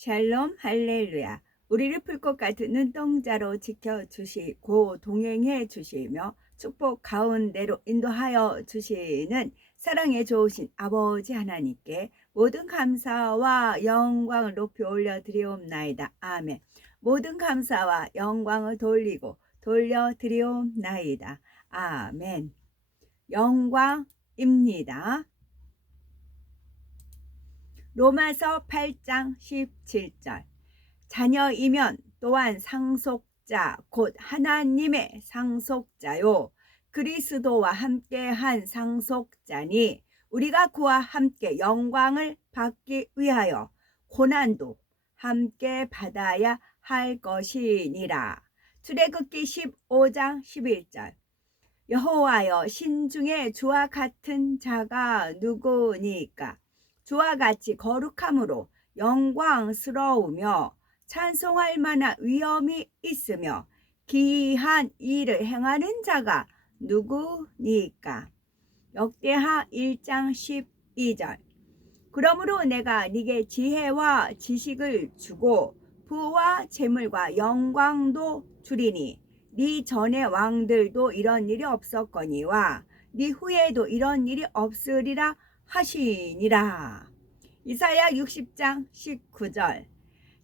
샬롬 할렐루야. 우리를 풀 것 같은 눈동자로 지켜주시고 동행해 주시며 축복 가운데로 인도하여 주시는 사랑에 좋으신 아버지 하나님께 모든 감사와 영광을 높이 올려드리옵나이다. 아멘. 모든 감사와 영광을 돌려드리옵나이다. 아멘. 영광입니다. 로마서 8장 17절. 자녀이면 또한 상속자 곧 하나님의 상속자요 그리스도와 함께한 상속자니 우리가 그와 함께 영광을 받기 위하여 고난도 함께 받아야 할 것이니라. 출애굽기 15장 11절. 여호와여 신중에 주와 같은 자가 누구니까? 주와 같이 거룩함으로 영광스러우며 찬송할 만한 위엄이 있으며 기이한 일을 행하는 자가 누구니까? 역대하 1장 12절. 그러므로 내가 네게 지혜와 지식을 주고 부와 재물과 영광도 주리니 네 전의 왕들도 이런 일이 없었거니와 네 후에도 이런 일이 없으리라 하시니라. 이사야 60장 19절.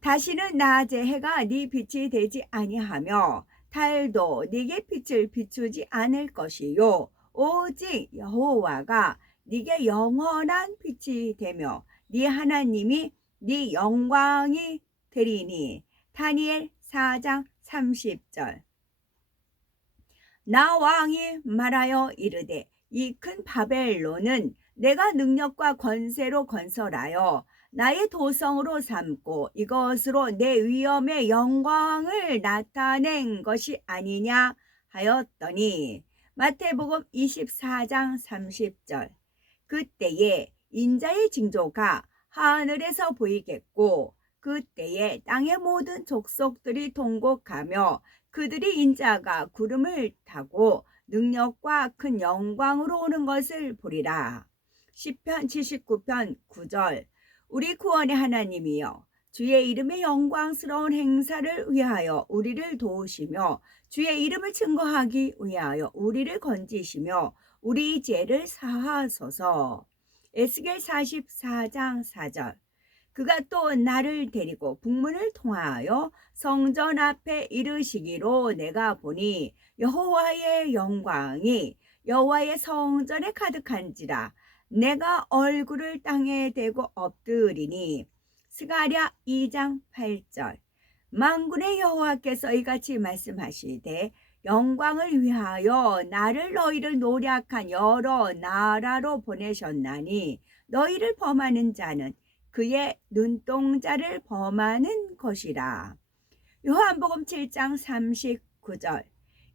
다시는 낮에 해가 네 빛이 되지 아니하며 달도 네게 빛을 비추지 않을 것이요 오직 여호와가 네게 영원한 빛이 되며 네 하나님이 네 영광이 되리니. 다니엘 4장 30절. 나 왕이 말하여 이르되 이 큰 바벨론은 내가 능력과 권세로 건설하여 나의 도성으로 삼고 이것으로 내 위엄의 영광을 나타낸 것이 아니냐 하였더니. 마태복음 24장 30절. 그때에 인자의 징조가 하늘에서 보이겠고 그때에 땅의 모든 족속들이 통곡하며 그들이 인자가 구름을 타고 능력과 큰 영광으로 오는 것을 보리라. 시편 79편 9절. 우리 구원의 하나님이여 주의 이름의 영광스러운 행사를 위하여 우리를 도우시며 주의 이름을 증거하기 위하여 우리를 건지시며 우리 죄를 사하소서. 에스겔 44장 4절. 그가 또 나를 데리고 북문을 통하여 성전 앞에 이르시기로 내가 보니 여호와의 영광이 여호와의 성전에 가득한지라. 내가 얼굴을 땅에 대고 엎드리니. 스가랴 2장 8절. 만군의 여호와께서 이같이 말씀하시되 영광을 위하여 나를 너희를 노략한 여러 나라로 보내셨나니 너희를 범하는 자는 그의 눈동자를 범하는 것이라. 요한복음 7장 39절.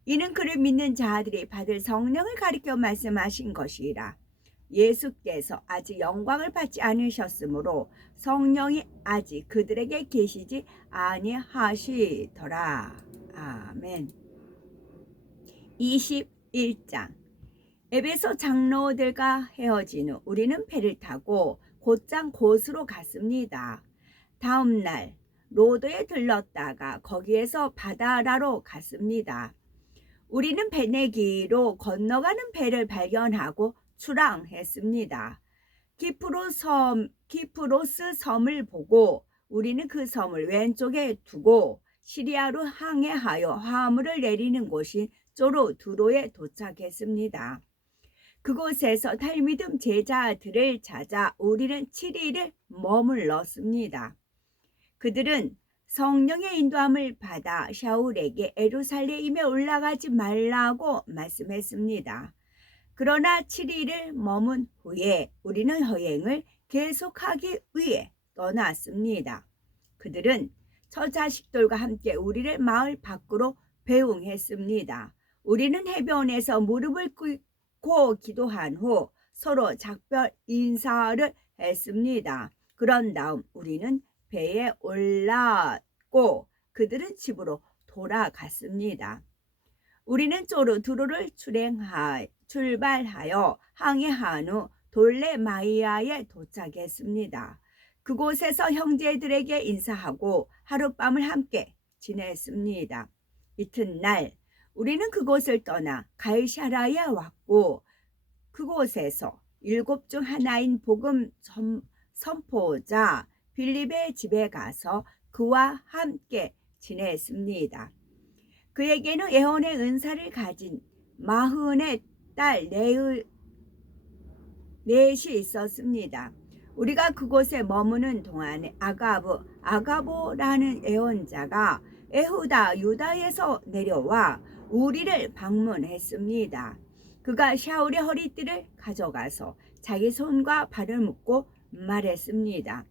이는 그를 믿는 자들이 받을 성령을 가리켜 말씀하신 것이라. 예수께서 아직 영광을 받지 않으셨으므로 성령이 아직 그들에게 계시지 아니하시더라. 아멘. 21장. 에베소 장로들과 헤어진 후 우리는 배를 타고 곧장 곳으로 갔습니다. 다음 날 로도에 들렀다가 거기에서 바다라로 갔습니다. 우리는 베네기로 건너가는 배를 발견하고 출항했습니다. 키프로스 섬을 보고 우리는 그 섬을 왼쪽에 두고 시리아로 항해하여 화물을 내리는 곳인 쪼르두로에 도착했습니다. 그곳에서 달미듬 제자들을 찾아 우리는 7일을 머물렀습니다. 그들은 성령의 인도함을 받아 샤울에게 예루살렘에 올라가지 말라고 말씀했습니다. 그러나 7일을 머문 후에 우리는 여행을 계속하기 위해 떠났습니다. 그들은 처자식들과 함께 우리를 마을 밖으로 배웅했습니다. 우리는 해변에서 무릎을 꿇고 기도한 후 서로 작별 인사를 했습니다. 그런 다음 우리는 배에 올랐고 그들은 집으로 돌아갔습니다. 우리는 쪼르두루를 출발하여 항해한 후 돌레마이아에 도착했습니다. 그곳에서 형제들에게 인사하고 하룻밤을 함께 지냈습니다. 이튿날 우리는 그곳을 떠나 가이사랴에 왔고 그곳에서 7 중 하나인 복음 선포자 빌립의 집에 가서 그와 함께 지냈습니다. 그에게는 예언의 은사를 가진 마흔의 딸 넷이 있었습니다. 우리가 그곳에 머무는 동안에 아가보라는 예언자가 에후다 유다에서 내려와 우리를 방문했습니다. 그가 샤울의 허리띠를 가져가서 자기 손과 발을 묶고 말했습니다.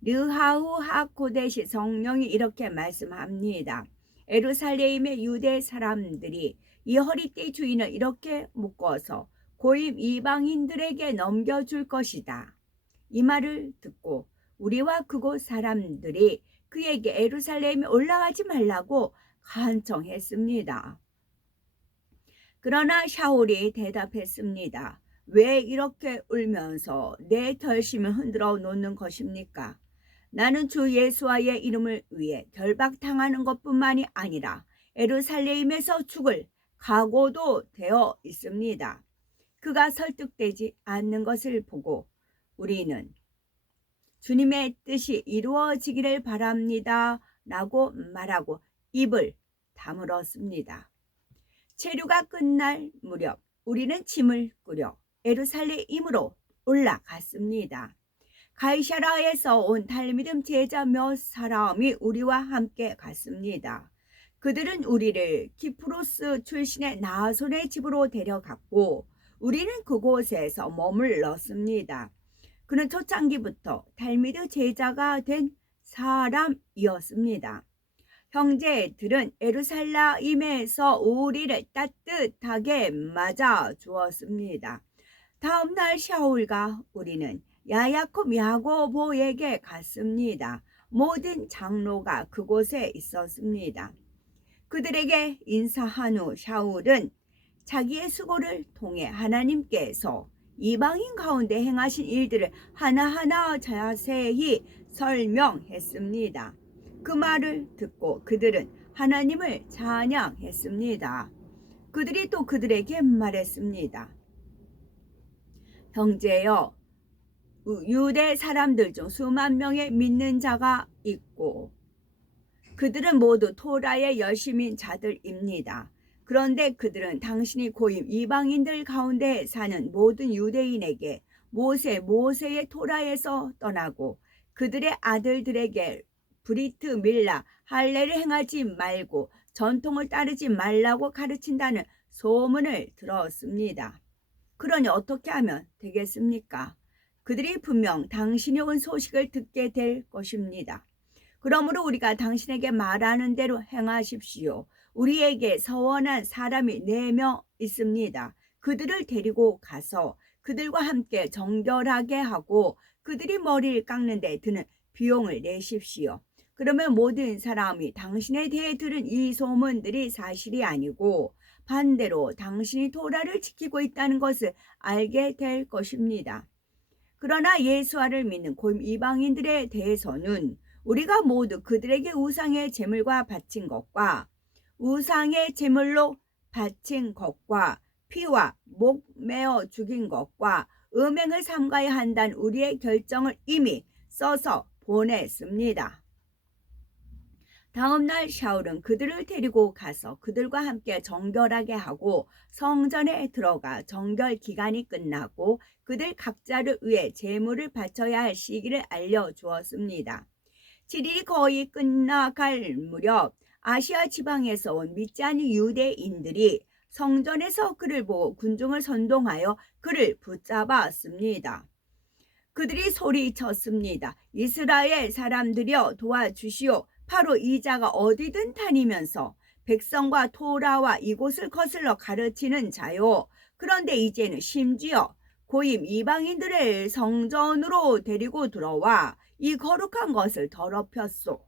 르하우 하코데시 성령이 이렇게 말씀합니다. 예루살렘의 유대 사람들이 이 허리띠 주인을 이렇게 묶어서 고임 이방인들에게 넘겨줄 것이다. 이 말을 듣고 우리와 그곳 사람들이 그에게 예루살렘에 올라가지 말라고 간청했습니다. 그러나 샤울이 대답했습니다. 왜 이렇게 울면서 내 결심을 흔들어 놓는 것입니까? 나는 주 예수와의 이름을 위해 결박당하는 것뿐만이 아니라 예루살렘에서 죽을 각오도 되어 있습니다. 그가 설득되지 않는 것을 보고 우리는 주님의 뜻이 이루어지기를 바랍니다 라고 말하고 입을 다물었습니다. 체류가 끝날 무렵 우리는 짐을 꾸려 예루살렘으로 올라갔습니다. 가이사랴에서 온 달미듬 제자 몇 사람이 우리와 함께 갔습니다. 그들은 우리를 키프로스 출신의 나손의 집으로 데려갔고 우리는 그곳에서 머물렀습니다. 그는 초창기부터 달미드 제자가 된 사람이었습니다. 형제들은 예루살렘에서 우리를 따뜻하게 맞아 주었습니다. 다음 날 샤울과 우리는 야야콥 야고보에게 갔습니다. 모든 장로가 그곳에 있었습니다. 그들에게 인사한 후 샤울은 자기의 수고를 통해 하나님께서 이방인 가운데 행하신 일들을 하나하나 자세히 설명했습니다. 그 말을 듣고 그들은 하나님을 찬양했습니다. 그들이 또 그들에게 말했습니다. 형제여, 유대 사람들 중 수만 명의 믿는 자가 있고 그들은 모두 토라의 열심인 자들입니다. 그런데 그들은 당신이 고임 이방인들 가운데 사는 모든 유대인에게 모세의 토라에서 떠나고 그들의 아들들에게 브리트 밀라 할례를 행하지 말고 전통을 따르지 말라고 가르친다는 소문을 들었습니다. 그러니 어떻게 하면 되겠습니까? 그들이 분명 당신이 온 소식을 듣게 될 것입니다. 그러므로 우리가 당신에게 말하는 대로 행하십시오. 우리에게 서원한 사람이 4명 있습니다. 그들을 데리고 가서 그들과 함께 정결하게 하고 그들이 머리를 깎는 데 드는 비용을 내십시오. 그러면 모든 사람이 당신에 대해 들은 이 소문들이 사실이 아니고 반대로 당신이 토라를 지키고 있다는 것을 알게 될 것입니다. 그러나 예수와를 믿는 고임 이방인들에 대해서는 우리가 모두 그들에게 우상의 제물과 바친 것과 우상의 제물로 바친 것과 피와 목 메어 죽인 것과 음행을 삼가야 한다는 우리의 결정을 이미 써서 보냈습니다. 다음 날 샤울은 그들을 데리고 가서 그들과 함께 정결하게 하고 성전에 들어가 정결 기간이 끝나고 그들 각자를 위해 제물을 바쳐야 할 시기를 알려주었습니다. 7일이 거의 끝나갈 무렵 아시아 지방에서 온 믿지 않은 유대인들이 성전에서 그를 보고 군중을 선동하여 그를 붙잡았습니다. 그들이 소리쳤습니다. 이스라엘 사람들이여 도와주시오. 바로 이 자가 어디든 다니면서 백성과 토라와 이곳을 거슬러 가르치는 자요. 그런데 이제는 심지어 고임 이방인들을 성전으로 데리고 들어와 이 거룩한 것을 더럽혔소.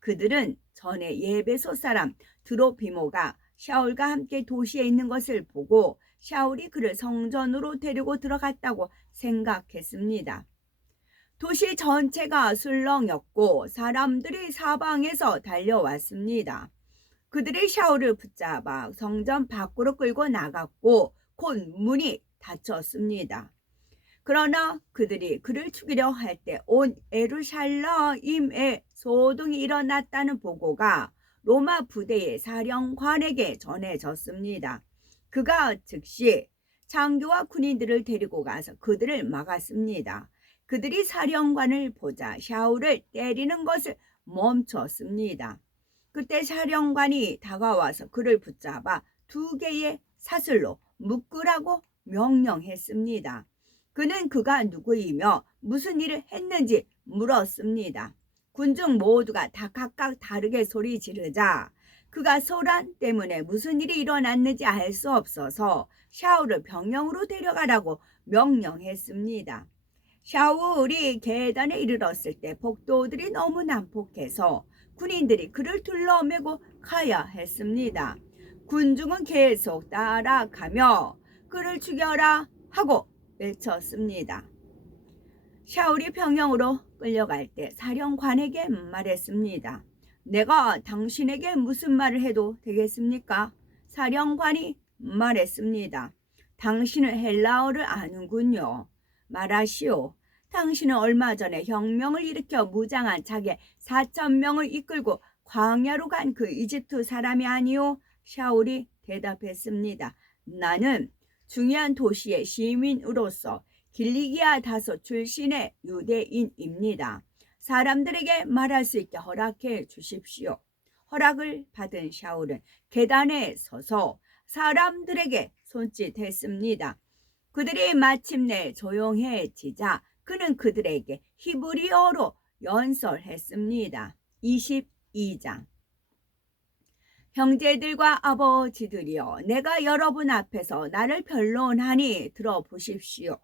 그들은 전에 예베소 사람 드로피모가 샤울과 함께 도시에 있는 것을 보고 샤울이 그를 성전으로 데리고 들어갔다고 생각했습니다. 도시 전체가 술렁였고 사람들이 사방에서 달려왔습니다. 그들이 샤울을 붙잡아 성전 밖으로 끌고 나갔고 곧 문이 닫혔습니다. 그러나 그들이 그를 죽이려 할 때 온 예루살렘에 소동이 일어났다는 보고가 로마 부대의 사령관에게 전해졌습니다. 그가 즉시 장교와 군인들을 데리고 가서 그들을 막았습니다. 그들이 사령관을 보자 샤울을 때리는 것을 멈췄습니다. 그때 사령관이 다가와서 그를 붙잡아 2개의 사슬로 묶으라고 명령했습니다. 그는 그가 누구이며 무슨 일을 했는지 물었습니다. 군중 모두가 다 각각 다르게 소리 지르자 그가 소란 때문에 무슨 일이 일어났는지 알 수 없어서 샤울을 병영으로 데려가라고 명령했습니다. 샤울이 계단에 이르렀을 때 복도들이 너무 난폭해서 군인들이 그를 둘러매고 가야 했습니다. 군중은 계속 따라가며 그를 죽여라 하고 외쳤습니다. 샤울이 병영으로 끌려갈 때 사령관에게 말했습니다. 내가 당신에게 무슨 말을 해도 되겠습니까? 사령관이 말했습니다. 당신은 헬라어를 아는군요. 말하시오. 당신은 얼마 전에 혁명을 일으켜 무장한 자기 4,000명을 이끌고 광야로 간 그 이집트 사람이 아니오? 샤울이 대답했습니다. 나는 중요한 도시의 시민으로서 길리기아 다소 출신의 유대인입니다. 사람들에게 말할 수 있게 허락해 주십시오. 허락을 받은 샤울은 계단에 서서 사람들에게 손짓했습니다. 그들이 마침내 조용해지자 그는 그들에게 히브리어로 연설했습니다. 22장 형제들과 아버지들이여, 내가 여러분 앞에서 나를 변론하니 들어보십시오.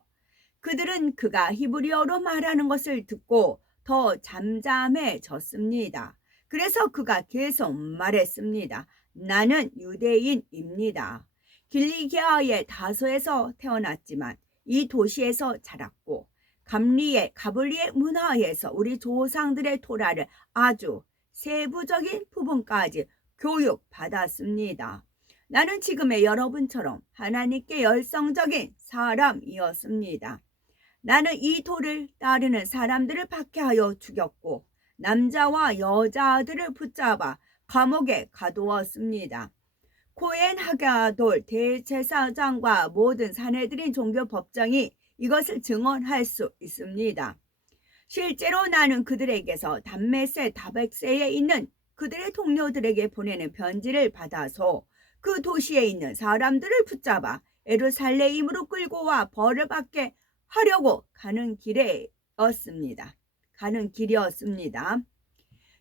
그들은 그가 히브리어로 말하는 것을 듣고 더 잠잠해졌습니다. 그래서 그가 계속 말했습니다. 나는 유대인입니다. 길리기아의 다소에서 태어났지만 이 도시에서 자랐고 가블리의 문화에서 우리 조상들의 토라를 아주 세부적인 부분까지 교육받았습니다. 나는 지금의 여러분처럼 하나님께 열성적인 사람이었습니다. 나는 이 도를 따르는 사람들을 박해하여 죽였고 남자와 여자들을 붙잡아 감옥에 가두었습니다. 코엔 하가돌 대제사장과 모든 사내들인 종교법정이 이것을 증언할 수 있습니다. 실제로 나는 그들에게서 담메세 다백세에 있는 그들의 동료들에게 보내는 편지를 받아서 그 도시에 있는 사람들을 붙잡아 예루살렘으로 끌고 와 벌을 받게 하려고 가는 길이었습니다.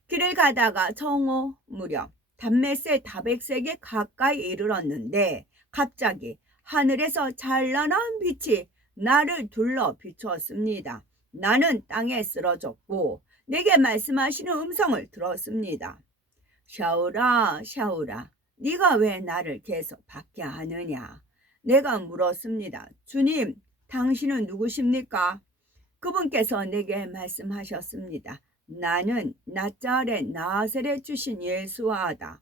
길을 가다가 정오 무렵 담메세 다백세에 가까이 이르렀는데 갑자기 하늘에서 찬란한 빛이 나를 둘러 비추었습니다. 나는 땅에 쓰러졌고 내게 말씀하시는 음성을 들었습니다. 샤울아, 샤울아, 네가 왜 나를 계속 박해하느냐? 내가 물었습니다. 주님, 당신은 누구십니까? 그분께서 내게 말씀하셨습니다. 나는 나자렛 주신 예수하다.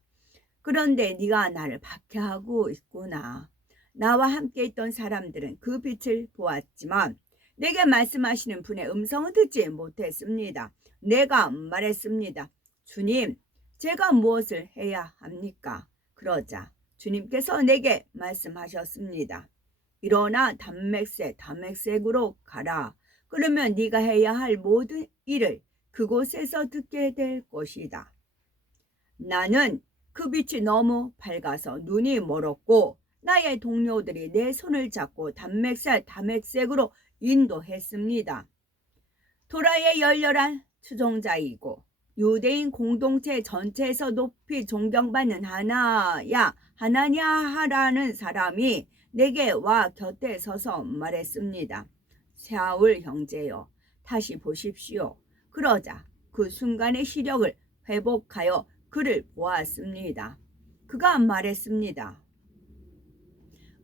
그런데 네가 나를 박해하고 있구나. 나와 함께 있던 사람들은 그 빛을 보았지만 내게 말씀하시는 분의 음성을 듣지 못했습니다. 내가 말했습니다. 주님, 제가 무엇을 해야 합니까? 그러자 주님께서 내게 말씀하셨습니다. 일어나 담맥색으로 가라. 그러면 네가 해야 할 모든 일을 그곳에서 듣게 될 것이다. 나는 그 빛이 너무 밝아서 눈이 멀었고 나의 동료들이 내 손을 잡고 담맥색으로 인도했습니다. 토라의 열렬한 추종자이고 유대인 공동체 전체에서 높이 존경받는 하나냐하라는 사람이 내게 와 곁에 서서 말했습니다. 샤울 형제여, 다시 보십시오. 그러자 그 순간의 시력을 회복하여 그를 보았습니다. 그가 말했습니다.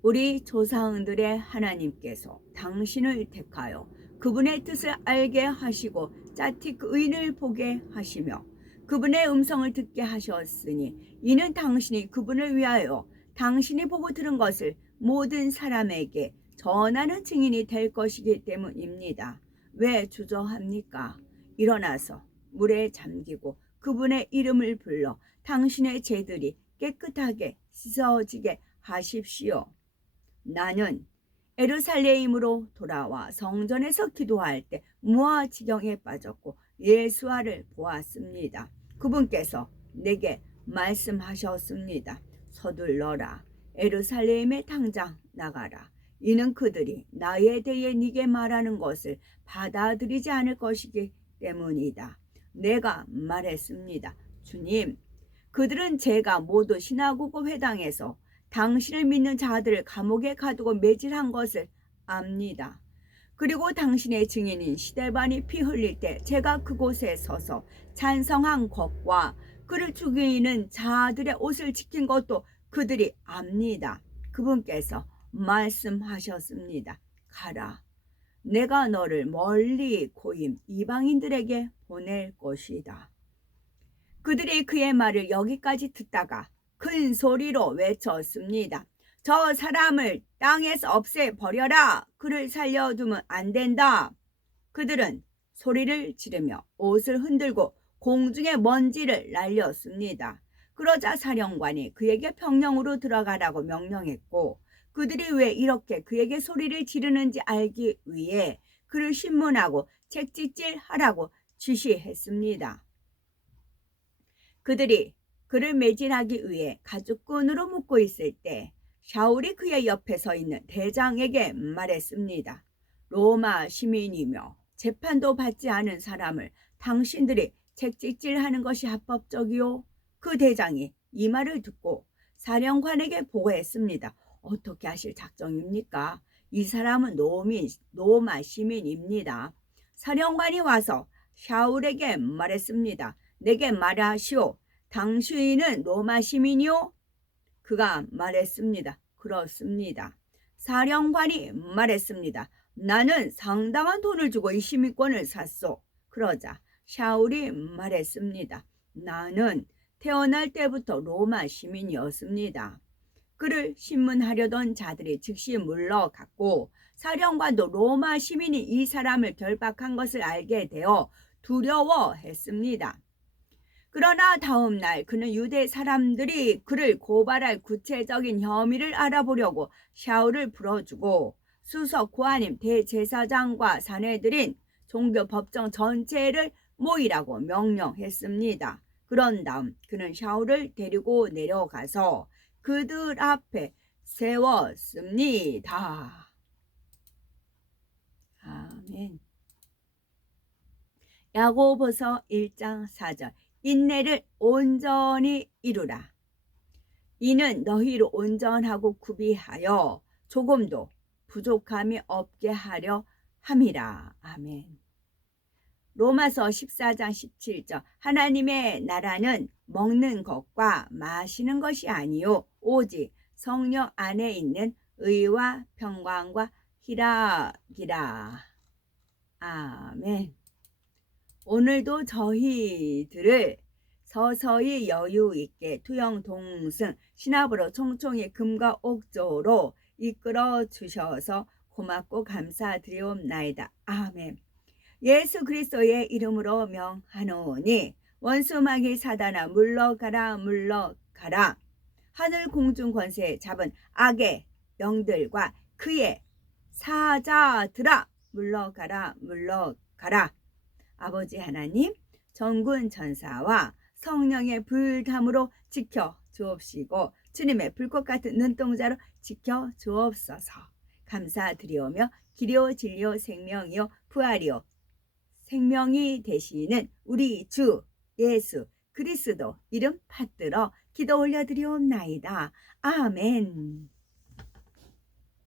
우리 조상들의 하나님께서 당신을 택하여 그분의 뜻을 알게 하시고 짜티 그 의인을 보게 하시며 그분의 음성을 듣게 하셨으니 이는 당신이 그분을 위하여 당신이 보고 들은 것을 모든 사람에게 전하는 증인이 될 것이기 때문입니다. 왜 주저합니까? 일어나서 물에 잠기고 그분의 이름을 불러 당신의 죄들이 깨끗하게 씻어지게 하십시오. 나는 에루살렘으로 돌아와 성전에서 기도할 때 무아지경에 빠졌고 예수아를 보았습니다. 그분께서 내게 말씀하셨습니다. 서둘러라. 에루살렘에 당장 나가라. 이는 그들이 나에 대해 네게 말하는 것을 받아들이지 않을 것이기 때문이다. 내가 말했습니다. 주님, 그들은 제가 모두 시나고그 회당에서 당신을 믿는 자들을 감옥에 가두고 매질한 것을 압니다. 그리고 당신의 증인인 시데반이 피 흘릴 때 제가 그곳에 서서 찬성한 것과 그를 죽이는 자들의 옷을 지킨 것도 그들이 압니다. 그분께서 말씀하셨습니다. 가라. 내가 너를 멀리 고임 이방인들에게 보낼 것이다. 그들이 그의 말을 여기까지 듣다가 큰 소리로 외쳤습니다. 저 사람을 땅에서 없애버려라. 그를 살려두면 안 된다. 그들은 소리를 지르며 옷을 흔들고 공중에 먼지를 날렸습니다. 그러자 사령관이 그에게 평령으로 들어가라고 명령했고 그들이 왜 이렇게 그에게 소리를 지르는지 알기 위해 그를 신문하고 책찍질하라고 지시했습니다. 그들이 그를 매질하기 위해 가죽끈으로 묶고 있을 때 샤울이 그의 옆에 서 있는 대장에게 말했습니다. 로마 시민이며 재판도 받지 않은 사람을 당신들이 책찍질하는 것이 합법적이요? 그 대장이 이 말을 듣고 사령관에게 보고했습니다. 어떻게 하실 작정입니까? 이 사람은 로마 시민입니다. 사령관이 와서 샤울에게 말했습니다. 내게 말하시오. 당신은 로마 시민이요? 그가 말했습니다. 그렇습니다. 사령관이 말했습니다. 나는 상당한 돈을 주고 이 시민권을 샀소. 그러자 샤울이 말했습니다. 나는 태어날 때부터 로마 시민이었습니다. 그를 신문하려던 자들이 즉시 물러갔고 사령관도 로마 시민이 이 사람을 결박한 것을 알게 되어 두려워했습니다. 그러나 다음 날 그는 유대 사람들이 그를 고발할 구체적인 혐의를 알아보려고 샤울을 불러주고 수석 고하님 대제사장과 사내들인 종교 법정 전체를 모이라고 명령했습니다. 그런 다음 그는 샤울을 데리고 내려가서 그들 앞에 세웠습니다. 아멘. 야고보서 1장 4절. 인내를 온전히 이루라. 이는 너희로 온전하고 구비하여 조금도 부족함이 없게 하려 함이라. 아멘. 로마서 14장 17절. 하나님의 나라는 먹는 것과 마시는 것이 아니요 오직 성령 안에 있는 의와 평강과 희락이라. 아멘. 오늘도 저희들을 서서히 여유 있게 투영 동승 신압으로 총총히 금과 옥조로 이끌어 주셔서 고맙고 감사드리옵나이다. 아멘. 예수 그리스도의 이름으로 명하노니 원수 마귀 사단아 물러가라 물러가라. 하늘 공중 권세 잡은 악의 영들과 그의 사자들아 물러가라 물러가라. 아버지 하나님, 전군 전사와 성령의 불담으로 지켜 주옵시고 주님의 불꽃 같은 눈동자로 지켜 주옵소서. 감사드리오며 기료 진료 생명이요 부활이요 생명이 되시는 우리 주 예수 그리스도 이름 받들어 기도 올려드리옵나이다. 아멘.